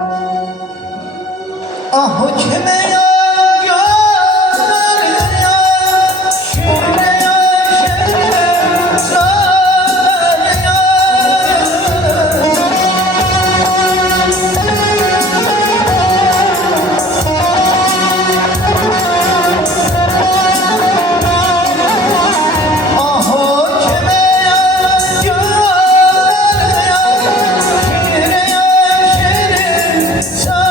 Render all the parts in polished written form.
Ah o kime yar yar yar şire yar şire sar ah o kime yar yar yar şire yar şire sar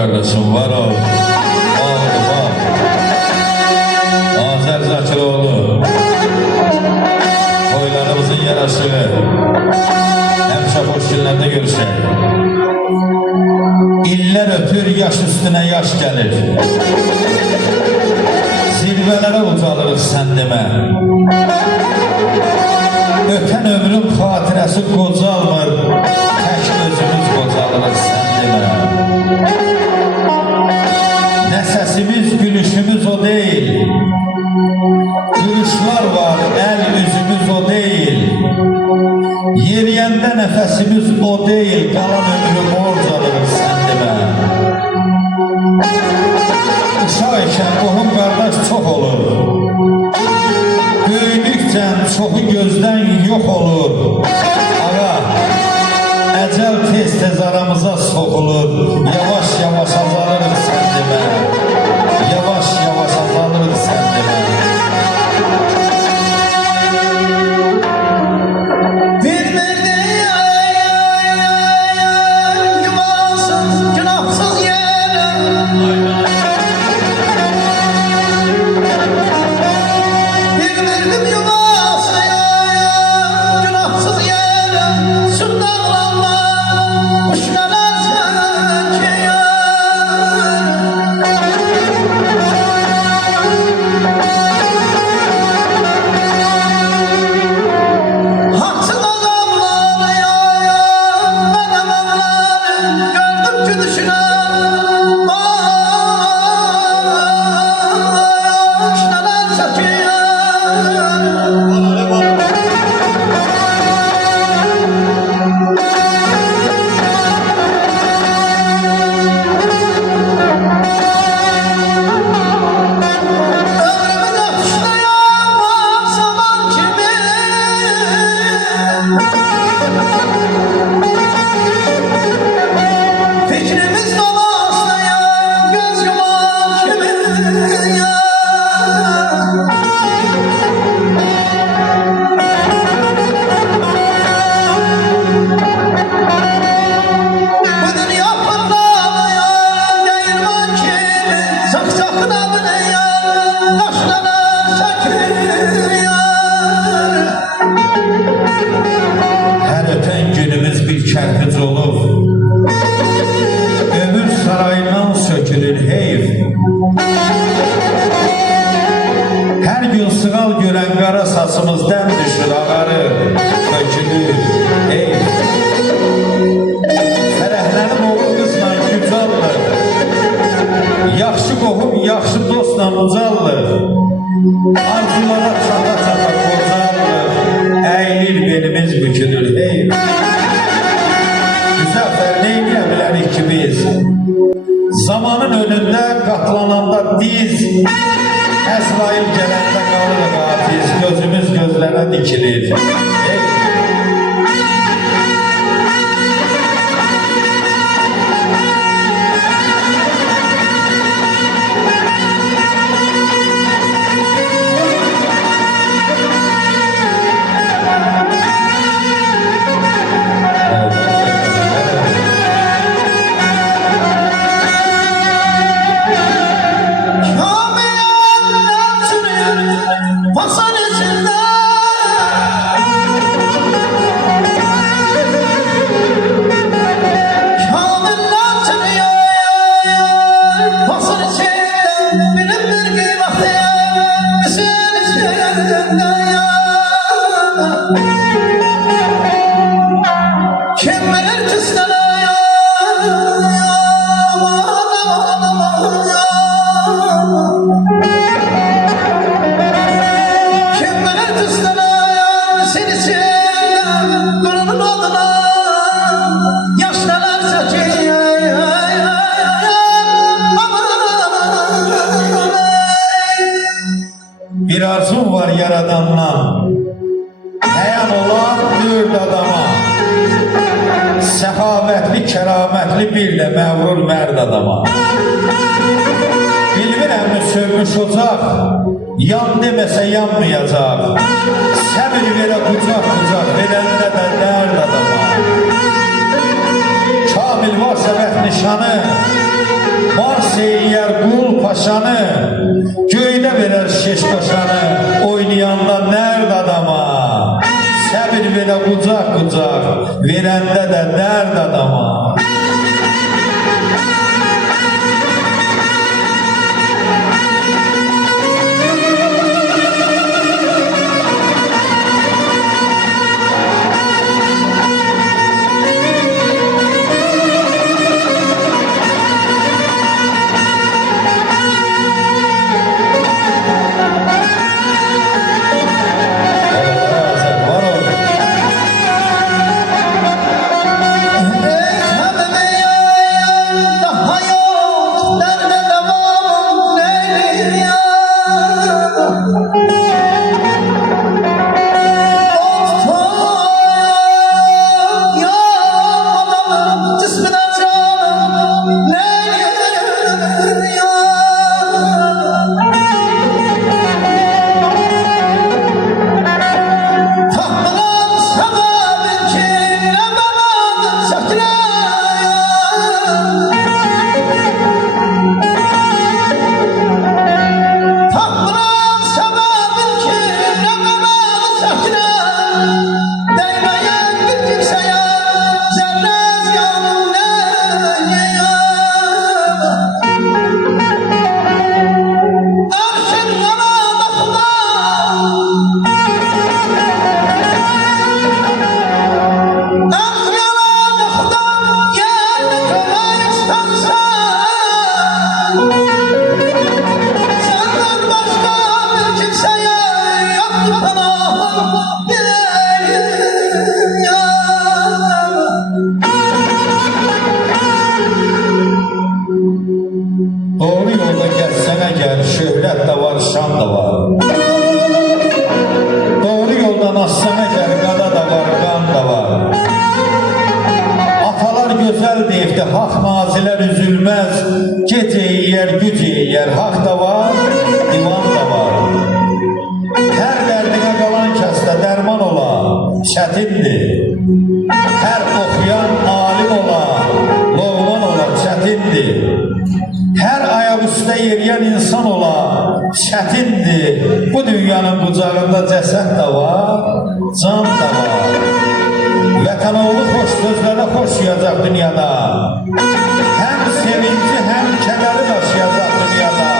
Kardeşim var ol. Oldu bak. Azer Zakiroğlu. Toylarımızın yaraşığı. Hemşe hoş günlerde görüşelim. İller öpür yaş üstüne yaş gelir. Zirvelere ucalırız sen deme. Öten ömrün hatirəsi qocalmır. Tək özümüz qocalırız sen deme. Ne sesimiz, gülüşümüz o değil. Gülüşler var, el yüzümüz o değil. Yeriyende nefesimiz o değil. Kalan ömrü borç alırız sen deme. Uşaq ikən qohum qardaş çox olur. Böyüdükcə çoxu gözdən yox olur. Ağa, əcəl tez-tez aramıza soxulur. Yavaş-yavaş azalırıq sən demə. Yavaş-yavaş azalırıq sən demə. Bir verdi yuvansız günahsız yere bir verdim yuvası günahsız yere sırtlanma kuşlar. Her gün sığal gören qara saçımızdan düşür ağarır, dökülür. Ey, fərəhlənib olur qızla gücallır. Yaxşı qohum, yaxşı dostla ucallır. Arzulara çata-çata qocallır. Əyilir belimiz bükülür. Ey, müzəffər neyləyə bilərik ki biz? Zamanın önündə qatlananda diz, Əzrail gələndə qalır qafiz, gözümüz gözlərə dikilir. Ey, Kameranlar sürüyor pasan içinde. Kameranlar sürüyor pasan içinde. Benim bir kıymetli sen içinde ya. Kim bilir kızlara ya. Aman aman ya. Kim bilir kızlara seni sevdim gururun adına yaşlılar çekiyor bir arzum var yaradandan, həyam olan dörd adama, səxavətli, kəramətli bir də məvrul mərd adama. Bilmirəm sönmüş ocaq, yan deməsə yanmayacaq. Səbir verə qucaq verəndə də dərd adama. Kamil varsa bəxt nişanı, varsa eyyər qul paşanı, göydə verər şeş qaşanı, oynayanda nərd adama. Səbir verə qucaq verəndə də dərd adama. Var ol. Doğru yolda gəlsən əgər, şöhrət də var, şan da var. Doğru yoldan assan əgər, qada da var, qan da var. Atalar gözəl deyibdi, haq nazilər üzülməz. Gecə yeyər, güc yeyər, haq da var, divan da var. Hər dərdinə qalan kəsdə dərman ola, çətindir. Hər oxuyan alim ola, loğman ola, çətindir. Hər ayaq üstə yeriyən insan ola, çətindir. Bu dünyanın qucağında cəsəd də var, can da var. Vətənoğlu xoş sözlərə xoşlayacaq dünyada. Həm sevinci, həm kədəri daşıyacaq dünyada.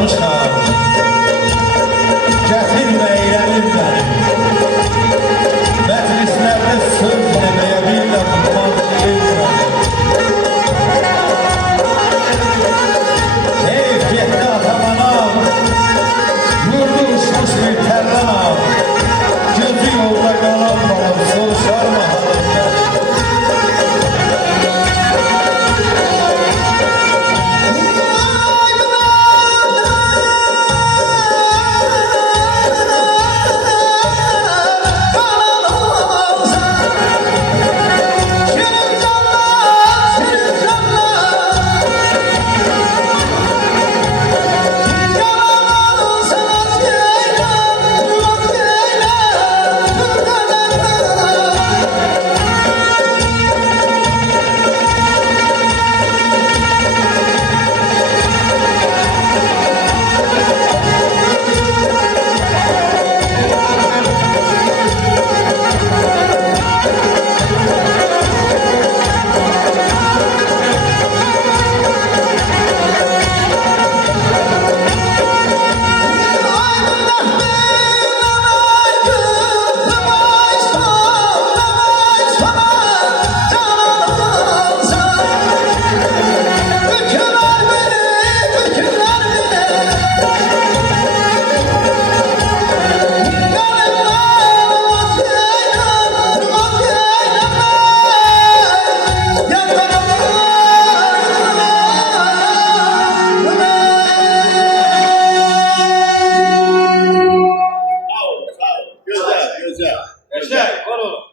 almışam. Gətirmə eylənir mənim. Məclislərdə söz deməyə bir də tutmaz deyil mənim. Heyf getdi atamanam, yurdu uçmuş bir tərlanam. Gözü yolda qalan balım, soruşarma halım mənim. Güzel, güzel. Güzel, var olun.